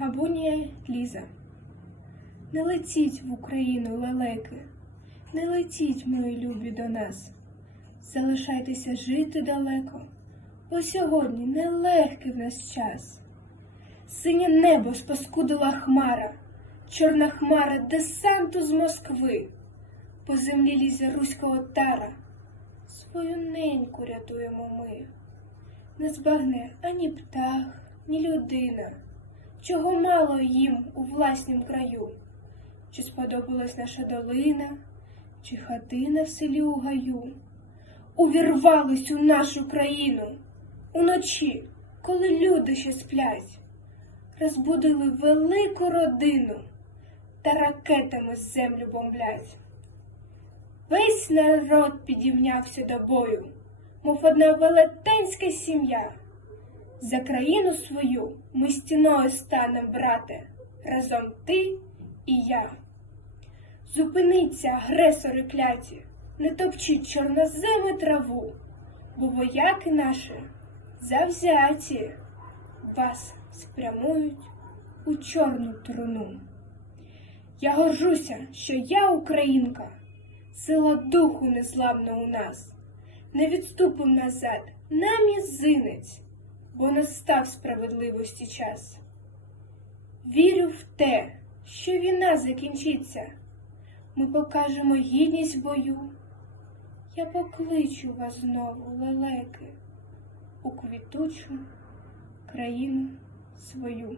Габунія Ліза. Не летіть в Україну лелеки, не летіть, мої любі, до нас. Залишайтеся жити далеко, бо сьогодні нелегкий в нас час. Синє небо спаскудила хмара, чорна хмара десанту з Москви. По землі лізе руського тара, свою неньку рятуємо ми. Не збагне ані птах, ні людина, чого мало їм у власнім краю. Чи сподобалась наша долина, чи хатина в селі у гаю, увірвались у нашу країну уночі, коли люди ще сплять, розбудили велику родину та ракетами землю бомблять. Весь народ підійнявся до бою, мов одна велетенська сім'я. За країну свою ми стіною станем, брате, разом ти і я. Зупиніться, агресори кляті, не топчіть чорноземи траву, бо вояки наші завзяті вас спрямують у чорну труну. Я горжуся, що я українка, сила духу неславна у нас. Не відступим назад на мізинець, бо настав справедливості час. Вірю в те, що війна закінчиться. Ми покажемо гідність бою. Я покличу вас знову, лелеки, у квітучу країну свою.